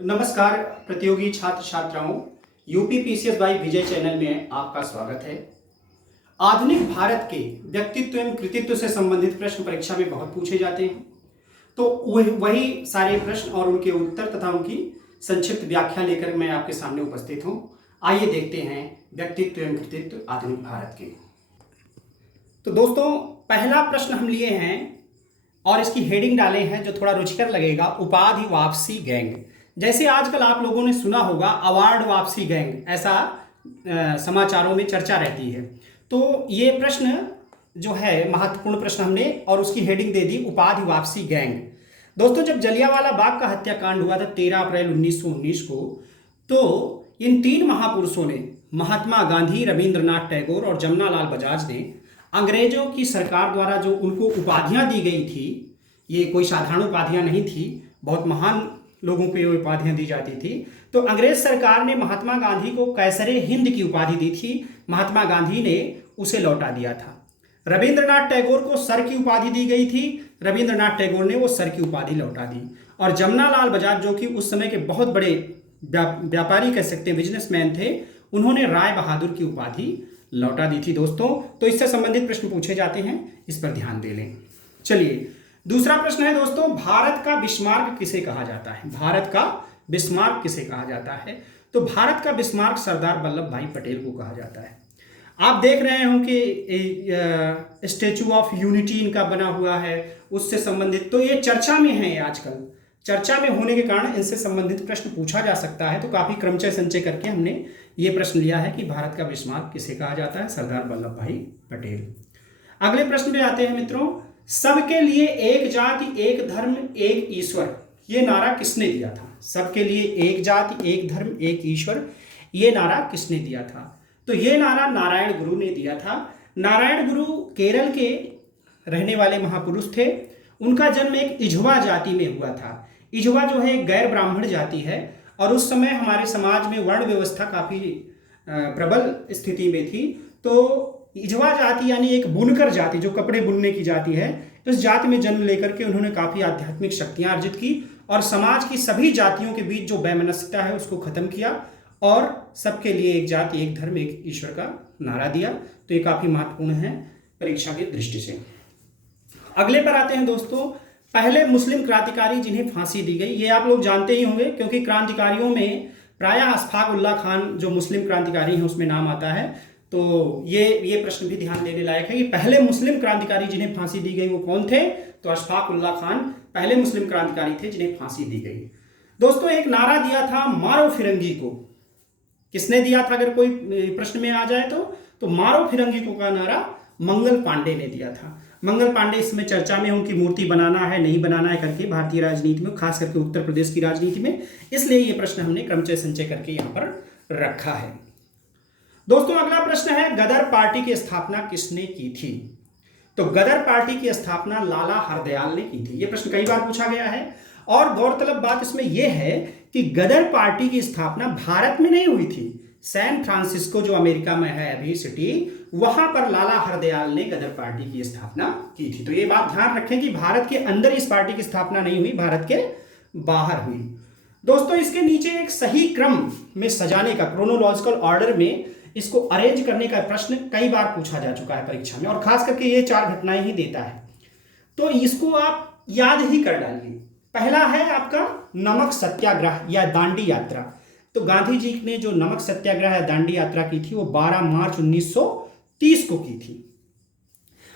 नमस्कार प्रतियोगी छात्र छात्राओं, UP PCS by Vijay channel में आपका स्वागत है। आधुनिक भारत के व्यक्तित्व एवं कृतित्व से संबंधित प्रश्न परीक्षा में बहुत पूछे जाते हैं, तो वही सारे प्रश्न और उनके उत्तर तथा उनकी संक्षिप्त व्याख्या लेकर मैं आपके सामने उपस्थित हूँ। आइए देखते हैं व्यक्तित्व एवं कृतित्व आधुनिक भारत के। तो दोस्तों, पहला प्रश्न हम लिए हैं और इसकी हेडिंग डाले हैं जो थोड़ा रुचिकर लगेगा, उपाधि वापसी गैंग। जैसे आजकल आप लोगों ने सुना होगा अवार्ड वापसी गैंग, ऐसा समाचारों में चर्चा रहती है। तो ये प्रश्न जो है महत्वपूर्ण प्रश्न हमने और उसकी हेडिंग दे दी उपाधि वापसी गैंग। दोस्तों, जब जलियांवाला बाग का हत्याकांड हुआ था 13 अप्रैल 1919 को, तो इन तीन महापुरुषों ने, महात्मा गांधी, रविंद्रनाथ टैगोर और जमनालाल बजाज ने, अंग्रेजों की सरकार द्वारा जो उनको उपाधियां दी गई थी, ये कोई साधारण उपाधियां नहीं थी, बहुत महान लोगों को ये उपाधियां दी जाती थी। तो अंग्रेज सरकार ने महात्मा गांधी को कैसरे हिंद की उपाधि दी थी, महात्मा गांधी ने उसे लौटा दिया था। रविंद्रनाथ टैगोर को सर की उपाधि दी गई थी, रविंद्रनाथ टैगोर ने वो सर की उपाधि लौटा दी। और जमनालाल बजाज जो कि उस समय के बहुत बड़े व्यापारी कह सकते हैं, बिजनेसमैन थे, उन्होंने राय बहादुर की उपाधि लौटा दी थी। दोस्तों, तो इससे संबंधित प्रश्न पूछे जाते हैं, इस पर ध्यान दे लें। चलिए, दूसरा प्रश्न है दोस्तों, भारत का बिस्मार्क किसे कहा जाता है? भारत का बिस्मार्क किसे कहा जाता है? तो भारत का बिस्मार्क सरदार वल्लभ भाई पटेल को कहा जाता है। आप देख रहे हो कि स्टैचू ऑफ यूनिटी इनका बना हुआ है, उससे संबंधित, तो ये चर्चा में है, आजकल चर्चा में होने के कारण इनसे संबंधित प्रश्न पूछा जा सकता है। तो काफी क्रमचय संचय करके हमने ये प्रश्न लिया है कि भारत का बिस्मार्क किसे कहा जाता है? सरदार वल्लभ भाई पटेल। अगले प्रश्न पे आते हैं मित्रों, सबके लिए एक जाति, एक धर्म, एक ईश्वर, ये नारा किसने दिया था? सबके लिए एक जाति, एक धर्म, एक ईश्वर, ये नारा किसने दिया था? तो ये नारा नारायण गुरु ने दिया था। नारायण गुरु केरल के रहने वाले महापुरुष थे। उनका जन्म एक इझवा जाति में हुआ था। इझवा जो है एक गैर ब्राह्मण जाति है, और उस समय हमारे समाज में वर्ण व्यवस्था काफी प्रबल स्थिति में थी। तो इझवा जाति यानी एक बुनकर जाति, जो कपड़े बुनने की जाति है, इस जाति में जन्म लेकर के उन्होंने काफी आध्यात्मिक शक्तियां अर्जित की और समाज की सभी जातियों के बीच जो वैमनस्यता है उसको खत्म किया और सबके लिए एक जाति, एक धर्म, एक ईश्वर का नारा दिया। तो ये काफी महत्वपूर्ण है परीक्षा की दृष्टि से। अगले पर आते हैं दोस्तों, पहले मुस्लिम क्रांतिकारी जिन्हें फांसी दी गई। ये आप लोग जानते ही होंगे, क्योंकि क्रांतिकारियों में प्रायः अशफाक उल्लाह खान जो मुस्लिम क्रांतिकारी हैं उसमें नाम आता है। तो ये प्रश्न भी ध्यान देने लायक है कि पहले मुस्लिम क्रांतिकारी जिन्हें फांसी दी गई वो कौन थे? तो अशफाक उल्लाह खान पहले मुस्लिम क्रांतिकारी थे जिन्हें फांसी दी गई। दोस्तों, एक नारा दिया था मारो फिरंगी को, किसने दिया था? अगर कोई प्रश्न में आ जाए तो मारो फिरंगी को का नारा मंगल पांडे ने दिया था। मंगल पांडे इसमें चर्चा में, उनकी मूर्ति बनाना है नहीं बनाना है करके भारतीय राजनीति में, खास करके उत्तर प्रदेश की राजनीति में, इसलिए ये प्रश्न हमने क्रमचय संचय करके यहाँ पर रखा है। दोस्तों, अगला प्रश्न है, गदर पार्टी की स्थापना किसने की थी? तो गदर पार्टी की स्थापना लाला हरदयाल ने की थी। यह प्रश्न कई बार पूछा गया है और गौरतलब बात इसमें यह है कि गदर पार्टी की स्थापना भारत में नहीं हुई थी। सैन फ्रांसिस्को जो अमेरिका में है अभी सिटी, वहां पर लाला हरदयाल ने गदर पार्टी की स्थापना की थी। तो ये बात ध्यान रखें कि भारत के अंदर इस पार्टी की स्थापना नहीं हुई, भारत के बाहर हुई। दोस्तों, इसके नीचे एक सही क्रम में सजाने का, क्रोनोलॉजिकल ऑर्डर में इसको अरेंज करने का प्रश्न कई बार पूछा जा चुका है परीक्षा में, और खास करके ये 4 घटनाएं ही देता है, तो इसको आप याद ही कर डालिए। पहला है आपका नमक सत्याग्रह या दांडी यात्रा। तो गांधी जी ने जो नमक सत्याग्रह या दांडी यात्रा की थी वो 12 मार्च 1930 को की थी।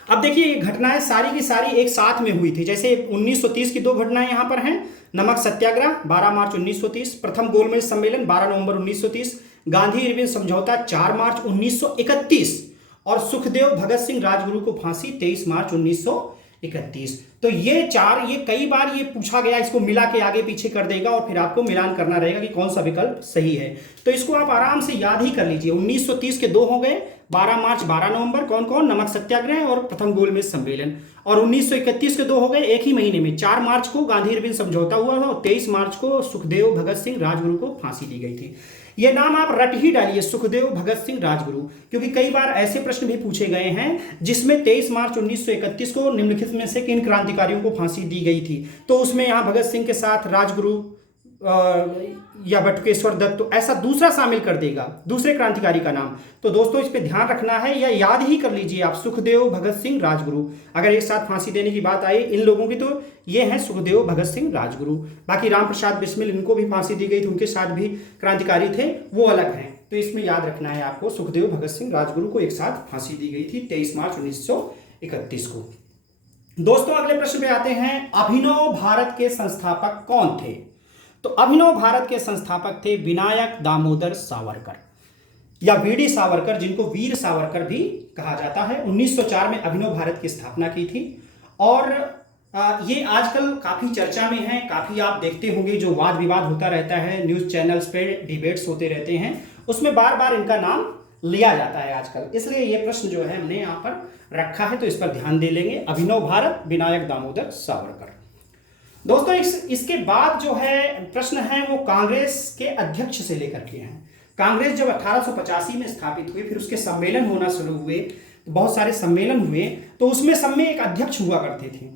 अब देखिए, ये घटनाएं सारी की सारी एक साथ में हुई थी। जैसे 1930 की 2 घटनाएं यहां पर हैं, नमक सत्याग्रह 12 मार्च 1930, प्रथम गोलमेज सम्मेलन 12 नवंबर 1930, गांधी इरविन समझौता 4 मार्च 1931 और सुखदेव भगत सिंह राजगुरु को फांसी 23 मार्च 1931। तो ये 4, ये कई बार ये पूछा गया, इसको मिला के आगे पीछे कर देगा और फिर आपको मिलान करना रहेगा कि कौन सा विकल्प सही है। तो इसको आप आराम से याद ही कर लीजिए। 1930 के 2 हो गए, 12 मार्च 12 नवंबर, कौन कौन? नमक सत्याग्रह और प्रथम गोलमेज सम्मेलन। और 1931 के 2 हो गए एक ही महीने में, 4 मार्च को गांधी इरविन समझौता हुआ था और 23 मार्च को सुखदेव भगत सिंह राजगुरु को फांसी दी गई थी। ये नाम आप रट ही डालिए, सुखदेव भगत सिंह राजगुरु, क्योंकि कई बार ऐसे प्रश्न भी पूछे गए हैं जिसमें 23 मार्च 1931 को निम्नलिखित में से किन क्रांतिकारियों को फांसी दी गई थी। तो उसमें यहाँ भगत सिंह के साथ राजगुरु या बटुकेश्वर दत्त, तो ऐसा दूसरा शामिल कर देगा दूसरे क्रांतिकारी का नाम। तो दोस्तों इस पे ध्यान रखना है या याद ही कर लीजिए आप, सुखदेव, भगत सिंह, राजगुरु। अगर एक साथ फांसी देने की बात आई इन लोगों की तो ये हैं सुखदेव, भगत सिंह, राजगुरु। बाकी राम प्रसाद बिस्मिल, इनको भी फांसी दी गई थी, उनके साथ भी क्रांतिकारी थे, वो अलग हैं। तो इसमें याद रखना है आपको, सुखदेव, भगत सिंह, राजगुरु को एक साथ फांसी दी गई थी 23 मार्च 1931 को। दोस्तों अगले प्रश्न पे आते हैं, अभिनव भारत के संस्थापक कौन थे? तो अभिनव भारत के संस्थापक थे विनायक दामोदर सावरकर या वीडी सावरकर, जिनको वीर सावरकर भी कहा जाता है। 1904 में अभिनव भारत की स्थापना की थी और ये आजकल काफी चर्चा में है, काफी आप देखते होंगे जो वाद विवाद होता रहता है, न्यूज चैनल्स पे डिबेट्स होते रहते हैं, उसमें बार बार इनका नाम लिया जाता है आजकल, इसलिए ये प्रश्न जो है हमने यहाँ पर रखा है, तो इस पर ध्यान दे लेंगे। अभिनव भारत, विनायक दामोदर सावरकर। दोस्तों इसके बाद जो है प्रश्न है वो कांग्रेस के अध्यक्ष से लेकर के हैं। कांग्रेस जब 1885 में स्थापित हुई, फिर उसके सम्मेलन होना शुरू हुए, तो बहुत सारे सम्मेलन हुए, तो उसमें सब में एक अध्यक्ष हुआ करते थे।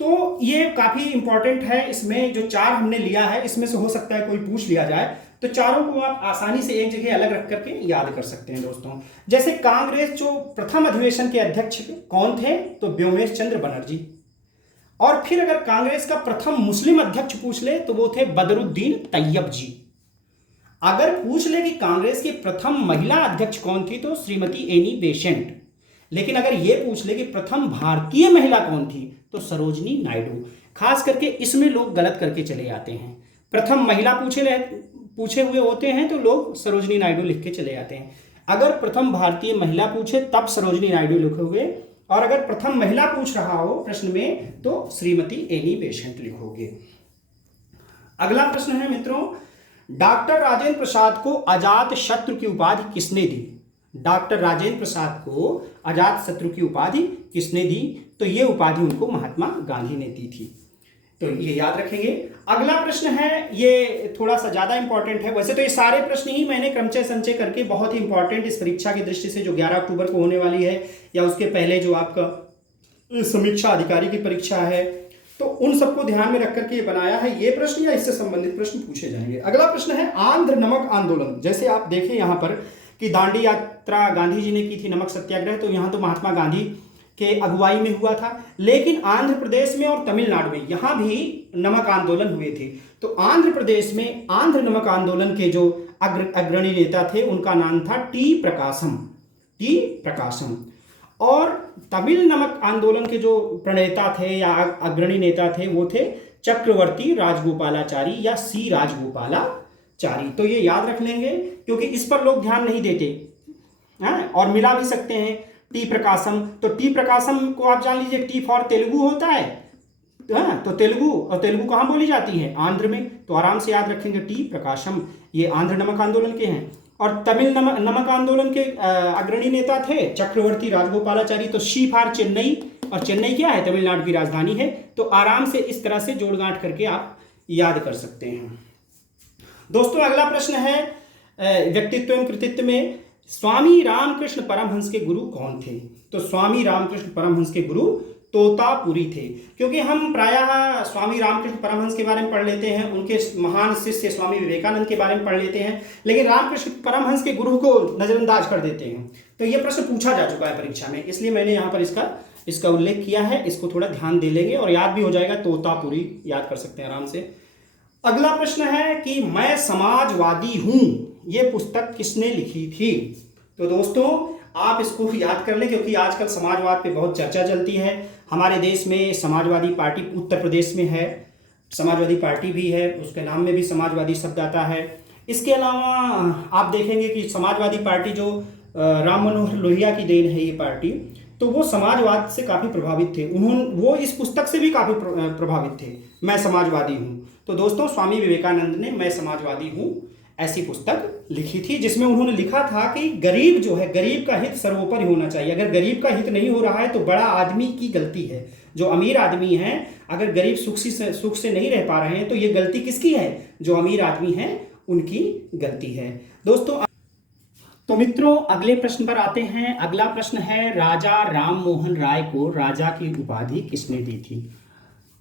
तो ये काफी इंपॉर्टेंट है। इसमें जो 4 हमने लिया है, इसमें से हो सकता है कोई पूछ लिया जाए, तो चारों को आप आसानी से एक जगह अलग रख करके याद कर सकते हैं दोस्तों। जैसे कांग्रेस जो प्रथम अधिवेशन के अध्यक्ष कौन थे? तो व्योमेश चंद्र बनर्जी। और फिर अगर कांग्रेस का प्रथम मुस्लिम अध्यक्ष पूछ ले तो वो थे बदरुद्दीन तैयब जी। अगर पूछ ले कि कांग्रेस की प्रथम महिला अध्यक्ष कौन थी तो श्रीमती एनी बेसेंट। लेकिन अगर यह पूछ ले कि प्रथम भारतीय महिला कौन थी तो सरोजनी नायडू। खास करके इसमें लोग गलत करके चले जाते हैं, प्रथम महिला पूछे हुए होते हैं तो लोग सरोजनी नायडू लिख के चले जाते हैं। अगर प्रथम भारतीय महिला पूछे तब सरोजनी नायडू लिखोगे, और अगर प्रथम महिला पूछ रहा हो प्रश्न में तो श्रीमती एनी बेसेंट लिखोगे। अगला प्रश्न है मित्रों, डॉक्टर राजेंद्र प्रसाद को अजात शत्रु की उपाधि किसने दी? डॉक्टर राजेंद्र प्रसाद को अजात शत्रु की उपाधि किसने दी? तो ये उपाधि उनको महात्मा गांधी ने दी थी, तो ये याद रखेंगे। अगला प्रश्न है, ये थोड़ा सा ज्यादा इंपॉर्टेंट है। वैसे तो ये सारे प्रश्न ही मैंने क्रमचय संचय करके बहुत ही इंपॉर्टेंट इस परीक्षा की दृष्टि से जो 11 अक्टूबर को होने वाली है, या उसके पहले जो आपका समीक्षा अधिकारी की परीक्षा है, तो उन सबको ध्यान में रख करके ये बनाया है। ये प्रश्न या इससे संबंधित प्रश्न पूछे जाएंगे। अगला प्रश्न है आंध्र नमक आंदोलन। जैसे आप देखें यहाँ पर कि दांडी यात्रा गांधी जी ने की थी, नमक सत्याग्रह, तो यहाँ तो महात्मा गांधी के अगुवाई में हुआ था। लेकिन आंध्र प्रदेश में और तमिलनाडु में यहाँ भी नमक आंदोलन हुए थे। तो आंध्र प्रदेश में आंध्र नमक आंदोलन के जो अग्रणी नेता थे उनका नाम था टी प्रकाशम। और तमिल नमक आंदोलन के जो प्रणेता थे या अग्रणी नेता थे वो थे चक्रवर्ती राजगोपालाचारी या सी राजगोपालाचारी। तो ये याद रख लेंगे क्योंकि इस पर लोग ध्यान नहीं देते, और मिला भी सकते हैं टी प्रकाशम। तो टी प्रकाशम को आप जान लीजिए, टी फॉर तेलुगु होता है, तो तेलुगु, और तेलुगु कहाँ बोली जाती है? आंध्र में, तो आराम से याद रखेंगे टी प्रकाशम। ये आंध्र नमक आंदोलन के हैं। और तमिल नमक आंदोलन के अग्रणी नेता थे चक्रवर्ती राजगोपालाचारी। तो शी फॉर चेन्नई, और चेन्नई क्या है? तमिलनाडु की राजधानी है। तो आराम से इस तरह से जोड़ गांठ करके आप याद कर सकते हैं। दोस्तों अगला प्रश्न है, व्यक्तित्व एवं कृतित्व में स्वामी रामकृष्ण परमहंस के गुरु कौन थे? तो स्वामी रामकृष्ण परमहंस के गुरु तोतापुरी थे। क्योंकि हम प्रायः स्वामी रामकृष्ण परमहंस के बारे में पढ़ लेते हैं, उनके महान शिष्य स्वामी विवेकानंद के बारे में पढ़ लेते हैं, लेकिन रामकृष्ण परमहंस के गुरु को नजरअंदाज कर देते हैं। तो यह प्रश्न पूछा जा चुका है परीक्षा में, इसलिए मैंने यहाँ पर इसका उल्लेख किया है। इसको थोड़ा ध्यान दे लेंगे और याद भी हो जाएगा, तोतापुरी याद कर सकते हैं आराम से। अगला प्रश्न है कि मैं समाजवादी हूं, यह पुस्तक किसने लिखी थी? तो दोस्तों आप इसको याद कर लें क्योंकि आजकल समाजवाद पे बहुत चर्चा चलती है। हमारे देश में समाजवादी पार्टी उत्तर प्रदेश में है, समाजवादी पार्टी भी है, उसके नाम में भी समाजवादी शब्द आता है। इसके अलावा आप देखेंगे कि समाजवादी पार्टी जो राम मनोहर लोहिया की देन है ये पार्टी, तो वो समाजवाद से काफ़ी प्रभावित थे। वो इस पुस्तक से भी काफ़ी प्रभावित थे, मैं समाजवादी हूँ। तो दोस्तों स्वामी विवेकानंद ने मैं समाजवादी हूँ ऐसी पुस्तक लिखी थी, जिसमें उन्होंने लिखा था कि गरीब जो है, गरीब का हित सर्वोपरि होना चाहिए। अगर गरीब का हित नहीं हो रहा है तो बड़ा आदमी की गलती है। जो अमीर आदमी है, अगर गरीब सुख से नहीं रह पा रहे हैं तो ये गलती किसकी है? जो अमीर आदमी है उनकी गलती है। दोस्तों तो मित्रों अगले प्रश्न पर आते हैं। अगला प्रश्न है, राजा राम मोहन राय को राजा की उपाधि किसने दी थी?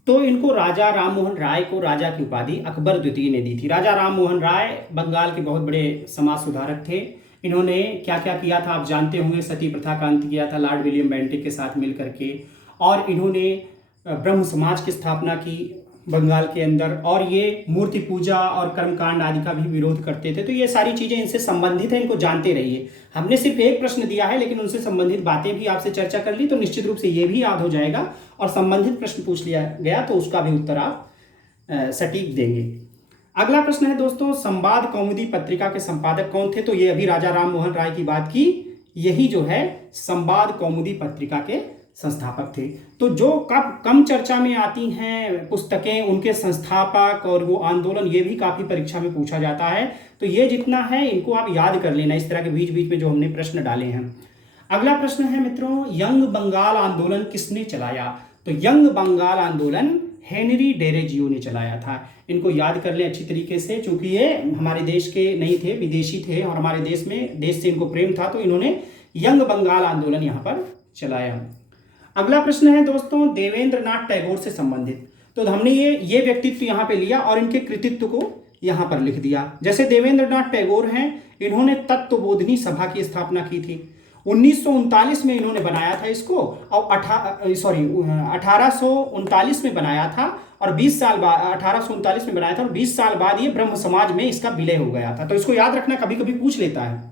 तो इनको राजा राम मोहन राय को राजा की उपाधि अकबर द्वितीय ने दी थी। राजा राम मोहन राय बंगाल के बहुत बड़े समाज सुधारक थे। इन्होंने क्या क्या किया था आप जानते होंगे। सती प्रथा का अंत किया था लॉर्ड विलियम बेंटिक के साथ मिल करके, और इन्होंने ब्रह्म समाज की स्थापना की बंगाल के अंदर, और ये मूर्ति पूजा और कर्मकांड आदि का भी विरोध करते थे। तो ये सारी चीज़ें इनसे संबंधित हैं, इनको जानते रहिए। हमने सिर्फ एक प्रश्न दिया है लेकिन उनसे संबंधित बातें भी आपसे चर्चा कर ली, तो निश्चित रूप से ये भी याद हो जाएगा, और संबंधित प्रश्न पूछ लिया गया तो उसका भी उत्तर आप सटीक देंगे। अगला प्रश्न है दोस्तों, संवाद कौमुदी पत्रिका के संपादक कौन थे? तो ये अभी राजा राम मोहन राय की बात की, यही जो है संवाद कौमुदी पत्रिका के संस्थापक थे। तो जो कम चर्चा में आती हैं पुस्तकें, उनके संस्थापक और वो आंदोलन, ये भी काफ़ी परीक्षा में पूछा जाता है। तो ये जितना है इनको आप याद कर लेना, इस तरह के बीच बीच में जो हमने प्रश्न डाले हैं। अगला प्रश्न है मित्रों, यंग बंगाल आंदोलन किसने चलाया? तो यंग बंगाल आंदोलन हेनरी डेरेजियो ने चलाया था। इनको याद कर लें अच्छी तरीके से, क्योंकि ये हमारे देश के नहीं थे, विदेशी थे, और हमारे देश से इनको प्रेम था, तो इन्होंने यंग बंगाल आंदोलन यहाँ पर चलाया। अगला प्रश्न है दोस्तों, देवेंद्र नाथ टैगोर से संबंधित। तो हमने ये व्यक्तित्व यहाँ पे लिया और इनके कृतित्व को यहाँ पर लिख दिया। जैसे देवेंद्र नाथ टैगोर हैं, इन्होंने तत्वबोधिनी सभा की स्थापना की थी। 1939 में इन्होंने बनाया था इसको, और 1839 में बनाया था, और 20 साल बाद 1839 में बनाया था, और 20 साल बाद ये ब्रह्म समाज में इसका विलय हो गया था। तो इसको याद रखना, कभी कभी पूछ लेता है।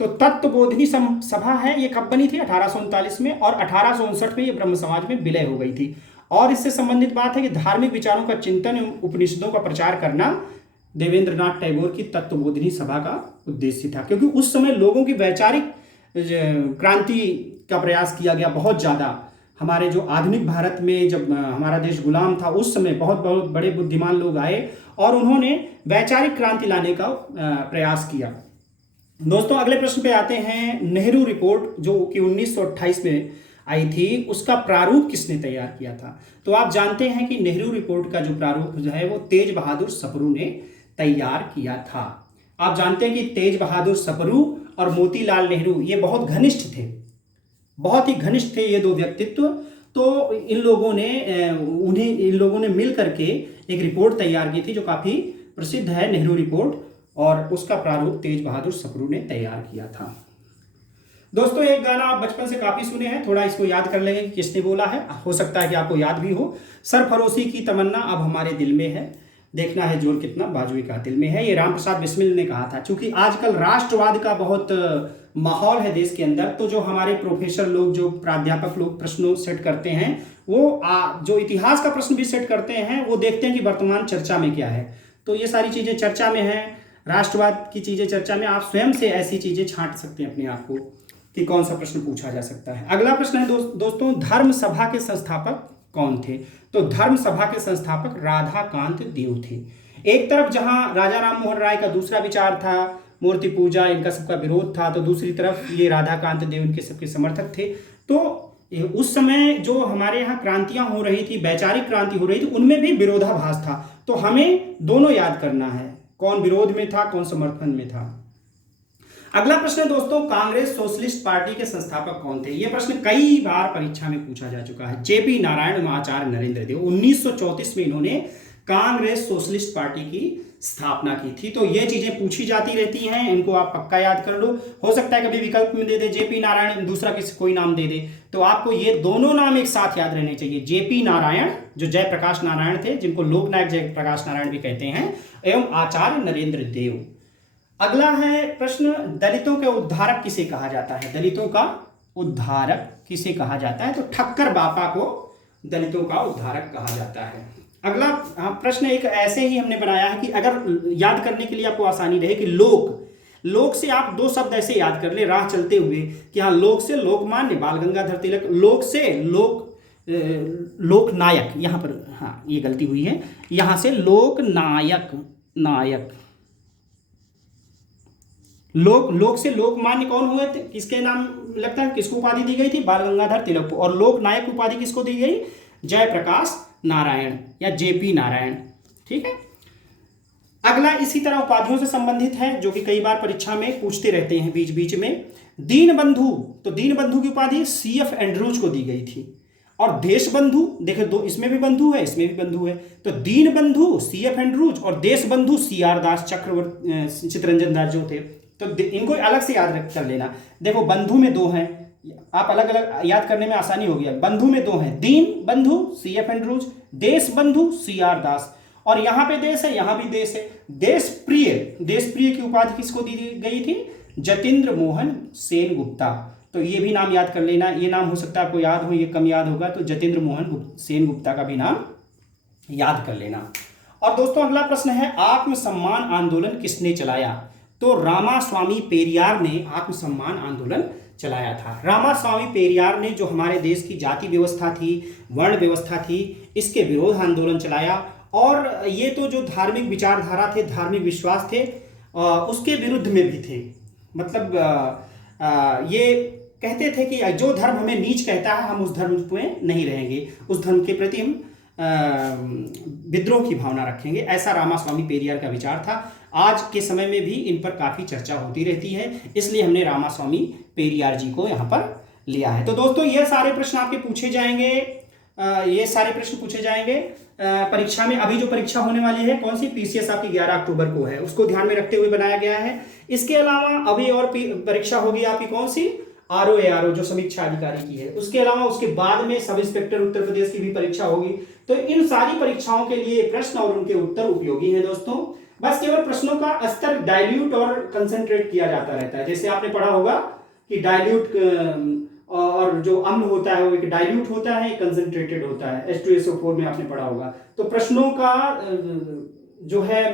तो तत्वबोधिनी सभा है, ये कब बनी थी? 1839 में, और 1859 में ये ब्रह्म समाज में विलय हो गई थी। और इससे संबंधित बात है कि धार्मिक विचारों का चिंतन एवं उपनिषदों का प्रचार करना देवेंद्र नाथ टैगोर की तत्वबोधिनी सभा का उद्देश्य था, क्योंकि उस समय लोगों की वैचारिक क्रांति का प्रयास किया गया बहुत ज़्यादा। हमारे जो आधुनिक भारत में जब हमारा देश गुलाम था, उस समय बहुत बहुत बड़े बुद्धिमान लोग आए और उन्होंने वैचारिक क्रांति लाने का प्रयास किया। दोस्तों अगले प्रश्न पे आते हैं। नेहरू रिपोर्ट जो कि 1928 में आई थी, उसका प्रारूप किसने तैयार किया था? तो आप जानते हैं कि नेहरू रिपोर्ट का जो प्रारूप जो है वो तेज बहादुर सप्रू ने तैयार किया था। आप जानते हैं कि तेज बहादुर सप्रू और मोतीलाल नेहरू ये बहुत घनिष्ठ थे, बहुत ही घनिष्ठ थे ये दो व्यक्तित्व। तो इन लोगों ने मिल करके एक रिपोर्ट तैयार की थी जो काफ़ी प्रसिद्ध है, नेहरू रिपोर्ट, और उसका प्रारूप तेज बहादुर सप्रू ने तैयार किया था। दोस्तों एक गाना आप बचपन से काफ़ी सुने हैं, थोड़ा इसको याद कर लेंगे कि किसने बोला है, हो सकता है कि आपको याद भी हो। सरफरोशी की तमन्ना अब हमारे दिल में है, देखना है जोर कितना बाजुए का दिल में है, ये राम प्रसाद बिस्मिल ने कहा था। क्योंकि आजकल राष्ट्रवाद का बहुत माहौल है देश के अंदर, तो जो हमारे प्रोफेसर लोग, जो प्राध्यापक लोग प्रश्नों सेट करते हैं, वो जो इतिहास का प्रश्न भी सेट करते हैं, वो देखते हैं कि वर्तमान चर्चा में क्या है। तो ये सारी चीज़ें चर्चा में हैं, राष्ट्रवाद की चीज़ें चर्चा में, आप स्वयं से ऐसी चीज़ें छांट सकते हैं अपने आप को कि कौन सा प्रश्न पूछा जा सकता है। अगला प्रश्न है दोस्तों, धर्म सभा के संस्थापक कौन थे? तो धर्म सभा के संस्थापक राधाकांत देव थे। एक तरफ जहां राजा राम मोहन राय का दूसरा विचार था, मूर्ति पूजा, इनका सबका विरोध था, तो दूसरी तरफ ये राधाकांत देव इनके सबके समर्थक थे। तो उस समय जो हमारे यहाँ क्रांतियां हो रही थी, वैचारिक क्रांति हो रही थी, उनमें भी विरोधाभास था। तो हमें दोनों याद करना है, कौन विरोध में था, कौन समर्थन में था। अगला प्रश्न है दोस्तों, कांग्रेस सोशलिस्ट पार्टी के संस्थापक कौन थे? यह प्रश्न कई बार परीक्षा में पूछा जा चुका है। जेपी नारायण आचार्य नरेंद्र देव, 1934 में इन्होंने कांग्रेस सोशलिस्ट पार्टी की स्थापना की थी। तो ये चीजें पूछी जाती रहती हैं, इनको आप पक्का याद कर लो। हो सकता है कभी विकल्प में दे दे जेपी नारायण, दूसरा किसी कोई नाम दे दे, तो आपको ये दोनों नाम एक साथ याद रहने चाहिए। जेपी नारायण जो जयप्रकाश नारायण थे, जिनको लोकनायक जयप्रकाश नारायण भी कहते हैं, एवं आचार्य नरेंद्र देव। अगला है प्रश्न, दलितों के उद्धारक किसे कहा जाता है? दलितों का उद्धारक किसे कहा जाता है? तो ठक्कर बापा को दलितों का उद्धारक कहा जाता है। अगला प्रश्न एक ऐसे ही हमने बनाया है कि अगर याद करने के लिए आपको आसानी रहे कि लोक से आप दो शब्द ऐसे याद कर ले राह चलते हुए कि हाँ, लोक से लोकमान्य बाल गंगाधर तिलक, लोक से लोकनायक, यहाँ पर हाँ ये गलती हुई है, यहाँ से लोकनायक, नायक, लोक से लोकमान्य कौन हुए थे, किसके नाम लगता है, किसको उपाधि दी गई थी? बाल गंगाधर तिलक को। और लोकनायक उपाधि किसको दी गई? जयप्रकाश नारायण या जेपी नारायण। ठीक है। अगला इसी तरह उपाधियों से संबंधित है, जो कि कई बार परीक्षा में पूछते रहते हैं बीच बीच में। दीनबंधु, तो दीनबंधु की उपाधि CF एंड्रूज को दी गई थी। और देश बंधु, देखो दो, इसमें भी बंधु है, इसमें भी बंधु है, तो दीन बंधु CF एंड्रूज और देश बंधु CR दास, चक्रवर्ती चित्तरंजन दास जो थे, तो इनको अलग से याद कर लेना। देखो बंधु में दो हैं, आप अलग अलग याद करने में आसानी होगी। बंधु में दो हैं, दीन बंधु CF एंड्रूज, देश बंधु CR दास, और यहां पे देश है, यहां भी देश है। देश प्रिय की उपाधि किसको दी गई थी? जतीन्द्र मोहन सेनगुप्ता। तो ये भी नाम याद कर लेना, ये नाम हो सकता है आपको याद हो, ये कम याद होगा, तो जतीन्द्र मोहन सेनगुप्ता का भी नाम याद कर लेना। और दोस्तों अगला प्रश्न है, आत्मसम्मान आंदोलन किसने चलाया? तो रामास्वामी पेरियार ने आत्मसम्मान आंदोलन चलाया था। रामास्वामी पेरियार ने जो हमारे देश की जाति व्यवस्था थी, वर्ण व्यवस्था थी, इसके विरोध आंदोलन चलाया। और ये तो जो धार्मिक विचारधारा थे, धार्मिक विश्वास थे, उसके विरुद्ध में भी थे। मतलब ये कहते थे कि जो धर्म हमें नीच कहता है, हम उस धर्म में नहीं रहेंगे, उस धर्म के प्रति हम विद्रोह की भावना रखेंगे। ऐसा रामास्वामी पेरियार का विचार था। आज के समय में भी इन पर काफ़ी चर्चा होती रहती है, इसलिए हमने रामास्वामी पेरियार जी को यहाँ पर लिया है। तो दोस्तों ये सारे प्रश्न आपके पूछे जाएंगे, ये सारे प्रश्न पूछे जाएंगे परीक्षा में। अभी जो परीक्षा होने वाली है कौन सी, PCS आपकी 11 अक्टूबर को है, उसको ध्यान में रखते हुए बनाया गया है। इसके अलावा अभी और परीक्षा होगी आपकी कौन सी, RO जो समीक्षा अधिकारी की है। उसके अलावा उसके बाद में सब इंस्पेक्टर उत्तर प्रदेश की भी परीक्षा होगी। तो इन सारी परीक्षाओं के लिए प्रश्न और उनके उत्तर उपयोगी हैं दोस्तों। बस केवल प्रश्नों का स्तर डाइल्यूट और कंसंट्रेट किया जाता रहता है। जैसे आपने पढ़ा होगा कि डाइल्यूट और जो अम्ल होता है वो एक डाइल्यूट होता है, कंसंट्रेटेड होता है, H2SO4 में आपने पढ़ा होगा। तो प्रश्नों का जो है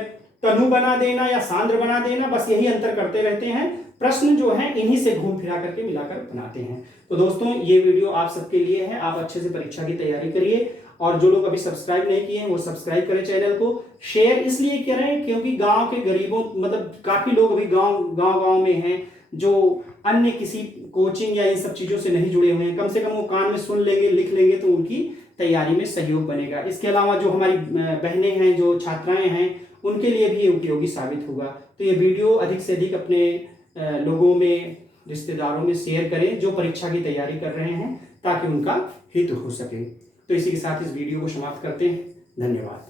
तनु बना देना या सांद्र बना देना, बस यही अंतर करते रहते हैं। प्रश्न जो है इन्हीं से घूम फिरा करके मिलाकर बनाते हैं। तो दोस्तों ये वीडियो आप सबके लिए है, आप अच्छे से परीक्षा की तैयारी करिए। और जो लोग अभी सब्सक्राइब नहीं किए हैं वो सब्सक्राइब करें चैनल को। शेयर इसलिए करें क्योंकि गांव के गरीबों, मतलब काफी लोग अभी गांव में हैं जो अन्य किसी कोचिंग या इन सब चीजों से नहीं जुड़े हुए हैं। कम से कम वो कान में सुन लेंगे, लिख लेंगे, तो उनकी तैयारी में सहयोग बनेगा। इसके अलावा जो हमारी बहनें हैं, जो छात्राएं हैं, उनके लिए भी ये उपयोगी साबित होगा। तो ये वीडियो अधिक से अधिक अपने लोगों में, रिश्तेदारों में शेयर करें जो परीक्षा की तैयारी कर रहे हैं, ताकि उनका हित हो सके। तो इसी के साथ इस वीडियो को समाप्त करते हैं। धन्यवाद।